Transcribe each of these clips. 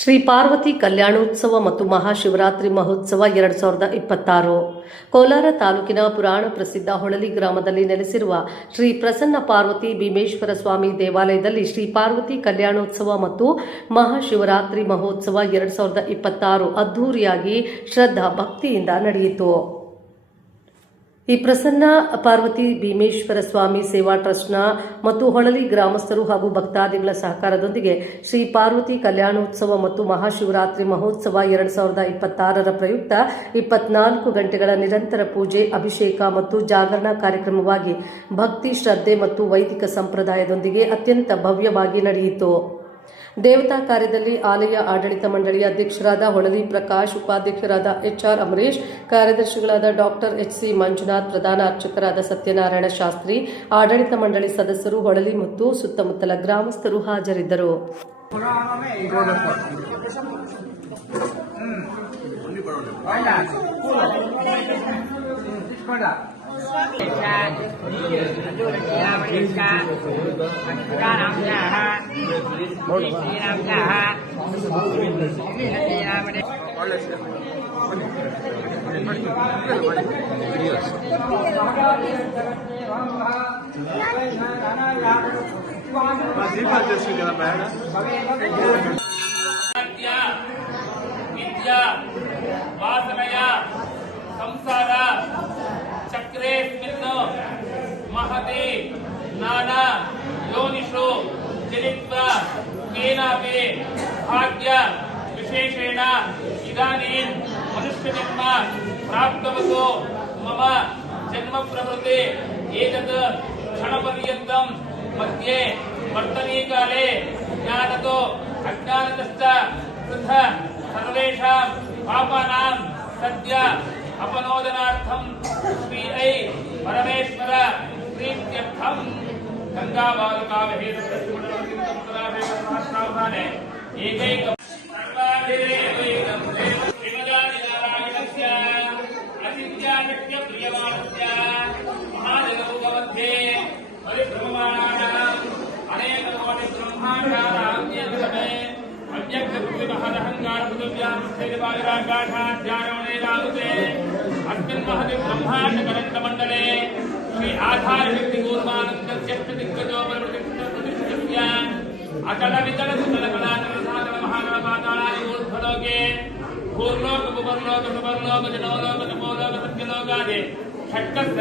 ಶ್ರೀ ಪಾರ್ವತಿ ಕಲ್ಯಾಣೋತ್ಸವ ಮತ್ತು ಮಹಾಶಿವರಾತ್ರಿ ಮಹೋತ್ಸವ 2026 ಕೋಲಾರ ತಾಲೂಕಿನ ಪುರಾಣ ಪ್ರಸಿದ್ಧ ಹೊಳಲಿ ಗ್ರಾಮದಲ್ಲಿ ನೆಲೆಸಿರುವ ಶ್ರೀ ಪ್ರಸನ್ನ ಪಾರ್ವತಿ ಭೀಮೇಶ್ವರ ಸ್ವಾಮಿ ದೇವಾಲಯದಲ್ಲಿ ಶ್ರೀ ಪಾರ್ವತಿ ಕಲ್ಯಾಣೋತ್ಸವ ಮತ್ತು ಮಹಾಶಿವರಾತ್ರಿ ಮಹೋತ್ಸವ 2026 ಅದ್ದೂರಿಯಾಗಿ ಶ್ರದ್ಧಾ ಭಕ್ತಿಯಿಂದ ನಡೆಯಿತು. ಈ ಪ್ರಸನ್ನ ಪಾರ್ವತಿ ಭೀಮೇಶ್ವರ ಸ್ವಾಮಿ ಸೇವಾ ಟ್ರಸ್ಟ್ನ ಮತ್ತು ಹೊಳಲಿ ಗ್ರಾಮಸ್ಥರು ಹಾಗೂ ಭಕ್ತಾದಿಗಳ ಸಹಕಾರದೊಂದಿಗೆ ಶ್ರೀ ಪಾರ್ವತಿ ಕಲ್ಯಾಣೋತ್ಸವ ಮತ್ತು ಮಹಾಶಿವರಾತ್ರಿ ಮಹೋತ್ಸವ 2026ರ ಪ್ರಯುಕ್ತ 24 ಗಂಟೆಗಳ ನಿರಂತರ ಪೂಜೆ, ಅಭಿಷೇಕ ಮತ್ತು ಜಾಗರಣಾ ಕಾರ್ಯಕ್ರಮವಾಗಿ ಭಕ್ತಿ, ಶ್ರದ್ಧೆ ಮತ್ತು ವೈದಿಕ ಸಂಪ್ರದಾಯದೊಂದಿಗೆ ಅತ್ಯಂತ ಭವ್ಯವಾಗಿ ನಡೆಯಿತು. ದೇವತಾ ಕಾರ್ಯದಲ್ಲಿ ಆಲಯ ಆಡಳಿತ ಮಂಡಳಿಯ ಅಧ್ಯಕ್ಷರಾದ ಹೊಳಲಿ ಪ್ರಕಾಶ್, ಉಪಾಧ್ಯಕ್ಷರಾದ HR ಅಮರೇಶ್, ಕಾರ್ಯದರ್ಶಿಗಳಾದ ಡಾಕ್ಟರ್ HC ಮಂಜುನಾಥ್, ಪ್ರಧಾನ ಅರ್ಚಕರಾದ ಸತ್ಯನಾರಾಯಣ ಶಾಸ್ತ್ರಿ, ಆಡಳಿತ ಮಂಡಳಿ ಸದಸ್ಯರು, ಹೊಳಲಿ ಮತ್ತು ಸುತ್ತಮುತ್ತಲ ಗ್ರಾಮಸ್ಥರು ಹಾಜರಿದ್ದರು. ವಿದ್ಯಾ ವಾಸನಯ ಸಂಸಾರ ಚಕ್ರೆ ಮಹತಿ ನಾನಾ ಯೋನಿಷು ಜನಿತ್ವ ಕೇನಾಪಿ ಭಾಗ್ಯ ವಿಶೇಷೇಣ ಇದಾನೀಂ ಮನುಷ್ಯ ಜನ್ಮ ಪ್ರಾಪ್ತವತು ಮಮ ಜನ್ಮ ಪ್ರವೃತ್ತಿ ಏತತ್ ಕ್ಷಣಪರ್ಯಂತಂ ಮಧ್ಯೆ ವರ್ತನೆ ಕಾಲೇ ಜ್ಞಾನತೋ ಅಜ್ಞಾನತಶ್ಚ ಪೃಥ ಸರ್ವೇಷಾಂ ಪಾಪಾನಾಂ ಸದ್ಯ ಅಪನೋದನಾರ್ಥಂ ಶ್ರೀ ಐ ಪರಮೇಶ್ವರ ಪ್ರೀತ್ಯರ್ಥಂ ಗಂಗಾಬಾಲಕಾವಹೇತ ಸಹಸ್ರಾವಧಾನೆ ಏಕೈಕ ಸರ್ವಾಧಿದೇವೈಕಂ ಶ್ರೀಮದಾದಿನಾರಾಯಣಸ್ಯ ಅಚಿಂತ್ಯಾಶಕ್ಯ ಪ್ರಿಯಮಾಣಸ್ಯ ಮಹಾಜಗರುಗमध्ये ಪರಿಭ್ರಮಮಾಣಾನಾಂ ಅನೇಕ ಕೋಟಿ ಬ್ರಹ್ಮಾಂಡಾನಾಂ ಯಂತ್ರಮೇ ಅಹಂಕಾರ ಪೃಥಿವ್ಯಾಮಸ್ಥೈರ್ವಾಯುರಾಕಾಶಾಧ್ಯಾನವನೇನಾಗುತ್ತೆ ಅಸ್ಮಿನ್ ಮಹತಿ ಬ್ರಹ್ಮಾಂಡ ಕರಂಡ ಮಂಡಲೆ ಶ್ರೀ ಆಧಾರ ಶಕ್ತಿ ಕೂರ್ಮಾನಂದಸ್ಯ ದಿಗ್ಗಜೋ ಪ್ರತಿಷ್ಠಿತಸ್ಯ ಅಚಲ ವಿಚಲ ಸುತಲ ಕಲಾಚಲ ಸಾಧನ ಮಹಾಗಣ ಪಾತಾಳಾದಿ ಊರ್ಧ್ವಲೋಕೆ ಭೂರ್ಲೋಕ ಭುವರ್ಲೋಕ ಸುವರ್ಲೋಕ ಜನೋಲೋಕ ತಪೋಲೋಕ ಸತ್ಯಲೋಕಾದಿ ಷಟ್ಕಸ್ಯ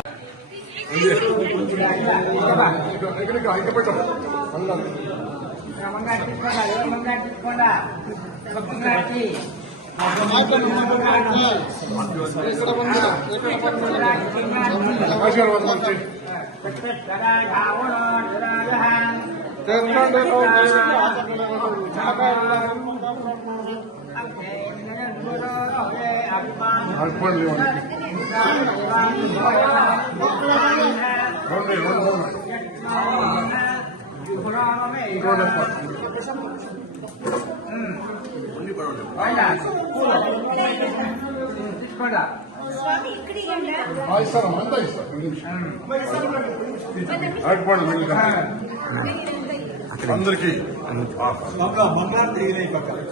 అందరికీ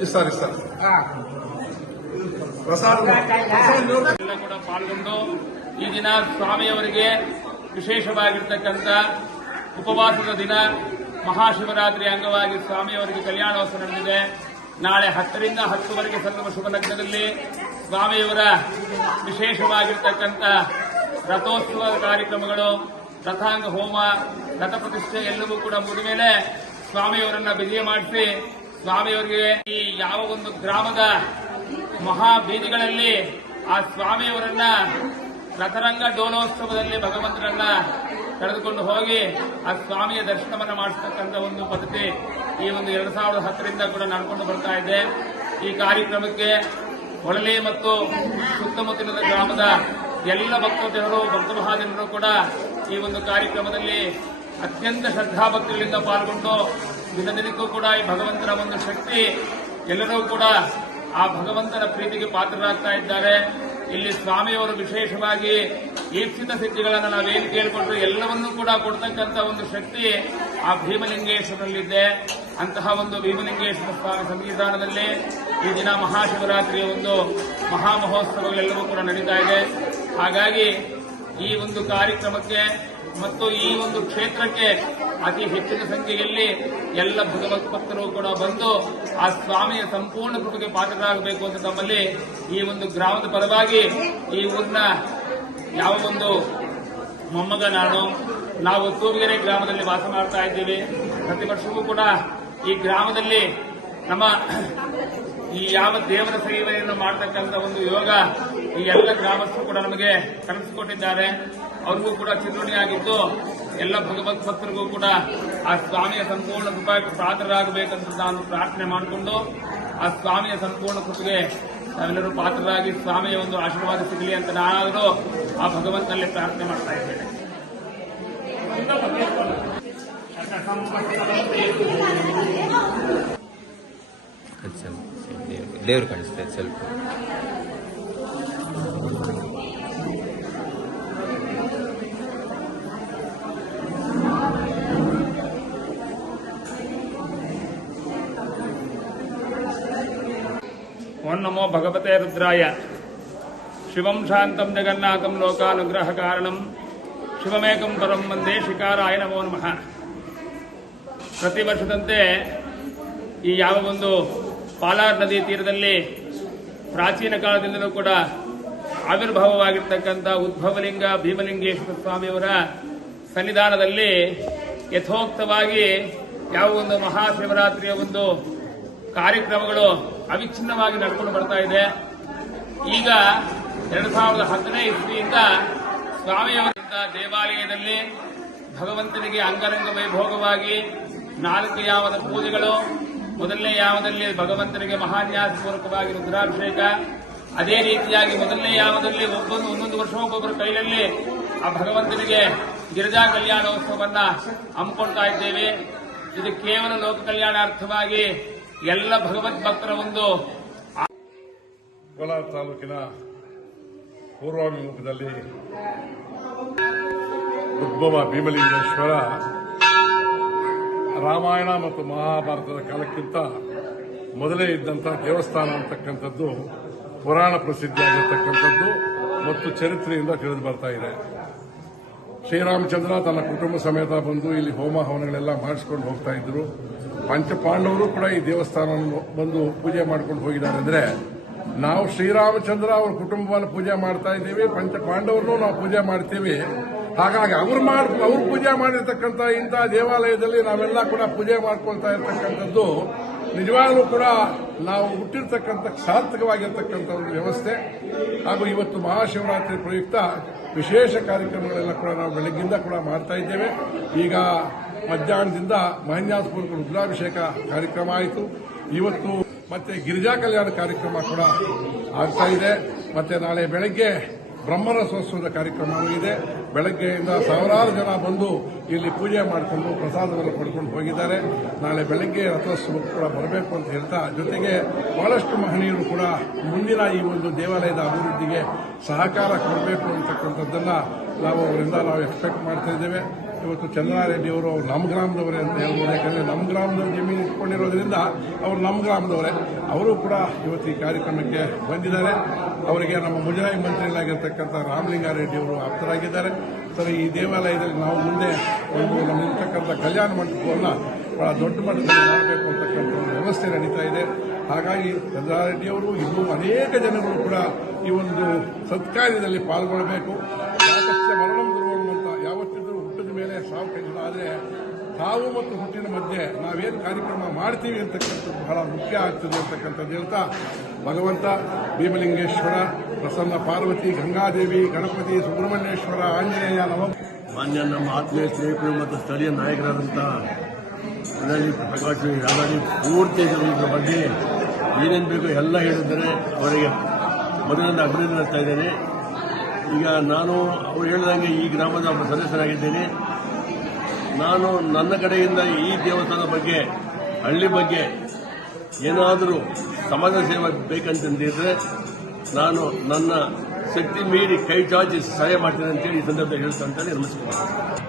ఇస్తారు ಪ್ರಸಾದ ಕೂಡ ಪಾಲ್ಗೊಂಡು ಈ ದಿನ ಸ್ವಾಮಿಯವರಿಗೆ ವಿಶೇಷವಾಗಿರ್ತಕ್ಕಂಥ ಉಪವಾಸದ ದಿನ ಮಹಾಶಿವರಾತ್ರಿ ಅಂಗವಾಗಿ ಸ್ವಾಮಿಯವರಿಗೆ ಕಲ್ಯಾಣೋತ್ಸವ ನಡೆದಿದೆ. ನಾಳೆ 10ರಿಂದ 10ವರೆಗೆ ಸಲ್ಲುವ ಶುಭ ಲಗ್ನದಲ್ಲಿ ಸ್ವಾಮಿಯವರ ವಿಶೇಷವಾಗಿರ್ತಕ್ಕಂಥ ರಥೋತ್ಸವ ಕಾರ್ಯಕ್ರಮಗಳು, ರಥಾಂಗ ಹೋಮ, ರಥ ಪ್ರತಿಷ್ಠೆ ಎಲ್ಲವೂ ಕೂಡ ಮುಗಿದ ಮೇಲೆ ಸ್ವಾಮಿಯವರನ್ನ ಬಿಜಯ ಮಾಡಿಸಿ ಸ್ವಾಮಿಯವರಿಗೆ ಈ ಯಾವ ಒಂದು ಗ್ರಾಮದ ಮಹಾ ಬೀದಿಗಳಲ್ಲಿ ಆ ಸ್ವಾಮಿಯವರನ್ನ ರಥರಂಗ ಡೋಲೋತ್ಸವದಲ್ಲಿ ಭಗವಂತರನ್ನ ಕರೆದುಕೊಂಡು ಹೋಗಿ ಆ ಸ್ವಾಮಿಯ ದರ್ಶನವನ್ನ ಮಾಡಿಸ್ತಕ್ಕಂಥ ಒಂದು ಪದ್ಧತಿ ಈ ಒಂದು 2010ರಿಂದ ಕೂಡ ನಡ್ಕೊಂಡು ಬರ್ತಾ ಇದೆ. ಈ ಕಾರ್ಯಕ್ರಮಕ್ಕೆ ಹೊಳಲಿ ಮತ್ತು ಸುತ್ತಮುತ್ತಲಿನ ಗ್ರಾಮದ ಎಲ್ಲ ಭಕ್ತರು ಭಕ್ತ ಮಹಾಜನರು ಕೂಡ ಈ ಒಂದು ಕಾರ್ಯಕ್ರಮದಲ್ಲಿ ಅತ್ಯಂತ ಶ್ರದ್ಧಾಭಕ್ತಿಗಳಿಂದ ಪಾಲ್ಗೊಂಡು ದಿನದಿನಕ್ಕೂ ಕೂಡ ಈ ಭಗವಂತನ ಒಂದು ಶಕ್ತಿ ಎಲ್ಲರೂ ಕೂಡ ಆ ಭಗವಂತನ ಪ್ರೀತಿಗೆ ಪಾತ್ರರಾಗ್ತಾ ಇದ್ದಾರೆ. ಇಲ್ಲಿ ಸ್ವಾಮಿಯವರು ವಿಶೇಷವಾಗಿ ಈಪ್ಸಿತ ಸಿದ್ಧಿಗಳನ್ನು ನಾವೇನು ಕೇಳಿಕೊಂಡ್ರು ಎಲ್ಲವನ್ನೂ ಕೂಡ ಕೊಡ್ತಕ್ಕಂಥ ಒಂದು ಶಕ್ತಿ ಆ ಭೀಮಲಿಂಗೇಶ್ವರನಲ್ಲಿದೆ. ಅಂತಹ ಒಂದು ಭೀಮಲಿಂಗೇಶ್ವರ ಸ್ವಾಮಿ ಸನ್ನಿಧಾನದಲ್ಲಿ ಈ ದಿನ ಮಹಾಶಿವರಾತ್ರಿಯ ಒಂದು ಮಹಾ ಮಹೋತ್ಸವಗಳೆಲ್ಲವೂ ಕೂಡ ನಡೀತಾ ಇದೆ. ಹಾಗಾಗಿ ಈ ಒಂದು ಕಾರ್ಯಕ್ರಮಕ್ಕೆ ಮತ್ತು ಈ ಒಂದು ಕ್ಷೇತ್ರಕ್ಕೆ ಅತಿ ಹೆಚ್ಚಿನ ಸಂಖ್ಯೆಯಲ್ಲಿ ಎಲ್ಲ ಭಗವತ್ ಭಕ್ತರು ಕೂಡ ಬಂದು ಆ ಸ್ವಾಮಿಯ ಸಂಪೂರ್ಣ ಕೃಪೆಗೆ ಪಾತ್ರರಾಗಬೇಕು ಅಂತ ತಮ್ಮಲ್ಲಿ ಈ ಒಂದು ಗ್ರಾಮದ ಪರವಾಗಿ ಈ ಊರಿನ ಯಾವ ಒಂದು ಮೊಮ್ಮಗ ನಾವು ತೂಬಿಗೆರೆ ಗ್ರಾಮದಲ್ಲಿ ವಾಸ ಮಾಡ್ತಾ ಇದ್ದೀವಿ. ಪ್ರತಿ ವರ್ಷವೂ ಕೂಡ ಈ ಗ್ರಾಮದಲ್ಲಿ ನಮ್ಮ ಈ ಯಾವ ದೇವರ ಸೇವೆಯನ್ನು ಮಾಡತಕ್ಕಂಥ ಒಂದು ಯೋಗ ಈ ಎಲ್ಲ ಗ್ರಾಮಸ್ಥರು ಕೂಡ ನಮಗೆ ಕಲಿಸಿಕೊಟ್ಟಿದ್ದಾರೆ. ಅವ್ರಿಗೂ ಕೂಡ ಚಿರುಣಿಯಾಗಿದ್ದು ಎಲ್ಲ ಭಗವತ್ ಭಕ್ತರಿಗೂ ಕೂಡ ಆ ಸ್ವಾಮಿಯ ಸಂಪೂರ್ಣ ಕೃಪೆಗೆ ಪಾತ್ರರಾಗಬೇಕಂತ ನಾನು ಪ್ರಾರ್ಥನೆ ಮಾಡಿಕೊಂಡು ಆ ಸ್ವಾಮಿಯ ಸಂಪೂರ್ಣ ಕೃಪೆಗೆ ನಾವೆಲ್ಲರೂ ಪಾತ್ರರಾಗಿ ಸ್ವಾಮಿಯ ಒಂದು ಆಶೀರ್ವಾದ ಸಿಗಲಿ ಅಂತ ನಾನಾದರೂ ಆ ಭಗವಂತನಲ್ಲಿ ಪ್ರಾರ್ಥನೆ ಮಾಡ್ತಾ ಇದ್ದೇನೆ. ದೇವರು ಕಾಣಿಸ್ತದೆ ಸ್ವಲ್ಪ. ಓಂ ನಮೋ ಭಗವತೆ ರುದ್ರಾಯ. ಶಿವಂ ಶಾಂತಂ ಜಗನ್ನಾಥಂ ಲೋಕಾನುಗ್ರಹ ಕಾರಣಂ ಶಿವಮೇಕಂ ಪರಂ ವಂದೇ ಶಿಕಾರಾಯ ನಮೋ ನಮಃ. ಪ್ರತಿ ವರ್ಷದಂತೆ ಈ ಯಾವ ಒಂದು ಪಾಲಾರ್ ನದಿ ತೀರದಲ್ಲಿ ಪ್ರಾಚೀನ ಕಾಲದಿಂದಲೂ ಕೂಡ ಆವಿರ್ಭಾವವಾಗಿರ್ತಕ್ಕಂಥ ಉದ್ಭವಲಿಂಗ ಭೀಮಲಿಂಗೇಶ್ವರ ಸ್ವಾಮಿಯವರ ಸನ್ನಿಧಾನದಲ್ಲಿ ಯಥೋಕ್ತವಾಗಿ ಯಾವ ಒಂದು ಮಹಾಶಿವರಾತ್ರಿಯ ಒಂದು ಕಾರ್ಯಕ್ರಮಗಳು ಅವಿಚ್ಛಿನ್ನವಾಗಿ ನಡ್ಕೊಂಡು ಬರ್ತಾ ಇದೆ. ಈಗ 2015 ಇಸ್ವಿಯಿಂದ ಸ್ವಾಮಿಯವರ ದೇವಾಲಯದಲ್ಲಿ ಭಗವಂತನಿಗೆ ಅಂಗರಂಗ ವೈಭೋಗವಾಗಿ 4 ಯಾವದ ಪೂಜೆಗಳು. ಮೊದಲನೇ ಯಾವದಲ್ಲಿ ಭಗವಂತನಿಗೆ ಮಹಾನ್ಯಾಸಪೂರ್ವಕವಾಗಿ ರುದ್ರಾಭಿಷೇಕ. ಅದೇ ರೀತಿಯಾಗಿ ಮೊದಲನೇ ಯಾವದಲ್ಲಿ ಒಂದೊಂದು ವರ್ಷ ಒಬ್ಬೊಬ್ಬರ ಕೈಯಲ್ಲಿ ಆ ಭಗವಂತನಿಗೆ ಗಿರಿಜಾ ಕಲ್ಯಾಣೋತ್ಸವವನ್ನ ಹಮ್ಮಿಕೊಳ್ತಾ ಇದ್ದೇವೆ. ಇದು ಕೇವಲ ಲೋಕ ಕಲ್ಯಾಣಾರ್ಥವಾಗಿ ಎಲ್ಲ ಭಗವದ್ ಭಕ್ತರ ಒಂದು ಕೋಲಾರ ತಾಲೂಕಿನ ಪೂರ್ವಾಭಿಮುಖದಲ್ಲಿ ಉದ್ಭವ ಭೀಮಲಿಂಗೇಶ್ವರ ರಾಮಾಯಣ ಮತ್ತು ಮಹಾಭಾರತದ ಕಾಲಕ್ಕಿಂತ ಮೊದಲೇ ಇದ್ದಂಥ ದೇವಸ್ಥಾನ ಅಂತಕ್ಕಂಥದ್ದು ಪುರಾಣ ಪ್ರಸಿದ್ಧಿಯಾಗಿರ್ತಕ್ಕಂಥದ್ದು ಮತ್ತು ಚರಿತ್ರೆಯಿಂದ ತಿಳಿದು ಬರ್ತಾ ಇದೆ. ಶ್ರೀರಾಮಚಂದ್ರ ತನ್ನ ಕುಟುಂಬ ಸಮೇತ ಬಂದು ಇಲ್ಲಿ ಹೋಮ ಹವನಗಳೆಲ್ಲ ಮಾಡಿಸ್ಕೊಂಡು ಹೋಗ್ತಾ ಇದ್ರು. ಪಂಚಪಾಂಡವರು ಕೂಡ ಈ ದೇವಸ್ಥಾನವನ್ನು ಬಂದು ಪೂಜೆ ಮಾಡ್ಕೊಂಡು ಹೋಗಿದ್ದಾರೆ. ಅಂದ್ರೆ ನಾವು ಶ್ರೀರಾಮಚಂದ್ರ ಅವರ ಕುಟುಂಬವನ್ನು ಪೂಜೆ ಮಾಡ್ತಾ ಇದ್ದೀವಿ, ಪಂಚಪಾಂಡವರನ್ನು ನಾವು ಪೂಜೆ ಮಾಡ್ತೀವಿ. ಹಾಗಾಗಿ ಅವರು ಪೂಜೆ ಮಾಡಿರ್ತಕ್ಕಂಥ ಇಂತಹ ದೇವಾಲಯದಲ್ಲಿ ನಾವೆಲ್ಲ ಕೂಡ ಪೂಜೆ ಮಾಡ್ಕೊಳ್ತಾ ಇರತಕ್ಕಂಥದ್ದು ನಿಜವಾಗ್ಲೂ ಕೂಡ ನಾವು ಹುಟ್ಟಿರ್ತಕ್ಕಂಥ ಸಾರ್ಥಕವಾಗಿರ್ತಕ್ಕಂಥ ಒಂದು ವ್ಯವಸ್ಥೆ. ಹಾಗೂ ಇವತ್ತು ಮಹಾಶಿವರಾತ್ರಿ ಪ್ರಯುಕ್ತ ವಿಶೇಷ ಕಾರ್ಯಕ್ರಮಗಳೆಲ್ಲ ಕೂಡ ನಾವು ಬೆಳಗ್ಗಿಂದ ಕೂಡ ಮಾಡ್ತಾ ಇದ್ದೇವೆ. ಈಗ ಮಧ್ಯಾಹ್ನದಿಂದ ಮಹಾನ್ಯಾಸಪೂರ್ವಕ ರುದ್ರಾಭಿಷೇಕ ಕಾರ್ಯಕ್ರಮ ಆಯಿತು. ಇವತ್ತು ಮತ್ತೆ ಗಿರಿಜಾ ಕಲ್ಯಾಣ ಕಾರ್ಯಕ್ರಮ ಕೂಡ ಆಗ್ತಾ ಇದೆ. ಮತ್ತೆ ನಾಳೆ ಬೆಳಗ್ಗೆ ಬ್ರಹ್ಮರಸೋತ್ಸವದ ಕಾರ್ಯಕ್ರಮವೂ ಇದೆ. ಬೆಳಗ್ಗೆಯಿಂದ ಸಾವಿರಾರು ಜನ ಬಂದು ಇಲ್ಲಿ ಪೂಜೆ ಮಾಡಿಕೊಂಡು ಪ್ರಸಾದವನ್ನು ಪಡ್ಕೊಂಡು ಹೋಗಿದ್ದಾರೆ. ನಾಳೆ ಬೆಳಗ್ಗೆ ರಥೋತ್ಸವಕ್ಕೆ ಕೂಡ ಬರಬೇಕು ಅಂತ ಹೇಳ್ತಾ, ಜೊತೆಗೆ ಬಹಳಷ್ಟು ಮಹನೀಯರು ಕೂಡ ಮುಂದಿನ ಈ ಒಂದು ದೇವಾಲಯದ ಅಭಿವೃದ್ಧಿಗೆ ಸಹಕಾರ ಕೊಡಬೇಕು ಅಂತಕ್ಕಂಥದ್ದನ್ನ ಅವರಿಂದ ನಾವು ಎಕ್ಸ್ಪೆಕ್ಟ್ ಮಾಡ್ತಾ ಇದ್ದೇವೆ. ಇವತ್ತು ಚಂದ್ರಾರೆಡ್ಡಿ ಅವರು ನಮ್ಮ ಗ್ರಾಮದವರೇ ಅಂತ ಹೇಳ್ಬೋದು. ಯಾಕಂದರೆ ನಮ್ಮ ಗ್ರಾಮದವ್ರು ಜಮೀನು ಇಟ್ಕೊಂಡಿರೋದ್ರಿಂದ ಅವರು ನಮ್ಮ ಗ್ರಾಮದವರೇ. ಅವರು ಕೂಡ ಇವತ್ತು ಈ ಕಾರ್ಯಕ್ರಮಕ್ಕೆ ಬಂದಿದ್ದಾರೆ. ಅವರಿಗೆ ನಮ್ಮ ಮುಜರಾಯಿ ಮಂತ್ರಿಗಳಾಗಿರ್ತಕ್ಕಂಥ ರಾಮಲಿಂಗಾರೆಡ್ಡಿ ಅವರು ಆಪ್ತರಾಗಿದ್ದಾರೆ. ಸರ್, ಈ ದೇವಾಲಯದಲ್ಲಿ ನಾವು ಮುಂದೆ ಒಂದು ನಮ್ಮಿರ್ತಕ್ಕಂಥ ಕಲ್ಯಾಣ ಮಂಟಪವನ್ನು ಬಹಳ ದೊಡ್ಡ ಮಟ್ಟದಲ್ಲಿ ಮಾಡಬೇಕು ಅಂತಕ್ಕಂಥ ಒಂದು ವ್ಯವಸ್ಥೆ ನಡೀತಾ ಇದೆ. ಹಾಗಾಗಿ ಚಂದ್ರಾರೆಡ್ಡಿ ಅವರು ಇನ್ನೂ ಅನೇಕ ಜನಗಳು ಕೂಡ ಈ ಒಂದು ಸತ್ಕಾರ್ಯದಲ್ಲಿ ಪಾಲ್ಗೊಳ್ಳಬೇಕು. ಮರಣಂ ದುರ್ವಣಂ ಅಂತ ಯಾವತ್ತಿದ್ರೂ ಹುಟ್ಟಿದ ಮೇಲೆ ಸಾವು ಕೈಗಳು. ಆದರೆ ತಾವು ಮತ್ತು ಹುಟ್ಟಿನ ಮಧ್ಯೆ ನಾವೇನು ಕಾರ್ಯಕ್ರಮ ಮಾಡ್ತೀವಿ ಅಂತಕ್ಕಂಥದ್ದು ಬಹಳ ಮುಖ್ಯ ಆಗ್ತದೆ ಅಂತಕ್ಕಂಥದ್ದು ಹೇಳ್ತಾ, ಭಗವಂತ ಭೀಮಲಿಂಗೇಶ್ವರ, ಪ್ರಸನ್ನ ಪಾರ್ವತಿ, ಗಂಗಾದೇವಿ, ಗಣಪತಿ, ಸುಬ್ರಹ್ಮಣ್ಯೇಶ್ವರ, ಆಂಜನೇಯ ಮಾನ್ಯ ನಮ್ಮ ಆತ್ಮೀಯ ಸ್ನೇಹಿತರು ಮತ್ತು ಸ್ಥಳೀಯ ನಾಯಕರಾದಂಥ ಪ್ರಕಾಶ್ ಯಾದವ್ ಪೂರ್ತಿ ಇದರ ಬಗ್ಗೆ ಏನೇನು ಬೇಕೋ ಎಲ್ಲ ಹೇಳಿದರೆ ಅವರಿಗೆ ಮೊದಲಿಂದ ಅಭಿನಂದನೆ ಇದ್ದೇನೆ. ಈಗ ನಾನು ಅವರು ಹೇಳಿದಂಗೆ ಈ ಗ್ರಾಮದ ಒಬ್ಬ ಸದಸ್ಯನಾಗಿದ್ದೇನೆ. ನಾನು ನನ್ನ ಕಡೆಯಿಂದ ಈ ದೇವಸ್ಥಾನದ ಬಗ್ಗೆ, ಹಳ್ಳಿ ಬಗ್ಗೆ ಏನಾದರೂ ಸಮಾಜ ಸೇವೆ ಬೇಕಂತಂದಿದ್ರೆ ನಾನು ನನ್ನ ಶಕ್ತಿ ಮೀರಿ ಕೈ ಚಾಚಿ ಸಹಾಯ ಮಾಡ್ತೇನೆ ಅಂತೇಳಿ ಈ ಸಂದರ್ಭದಲ್ಲಿ ಹೇಳ್ತಾ ನಮಸ್ಕಾರ.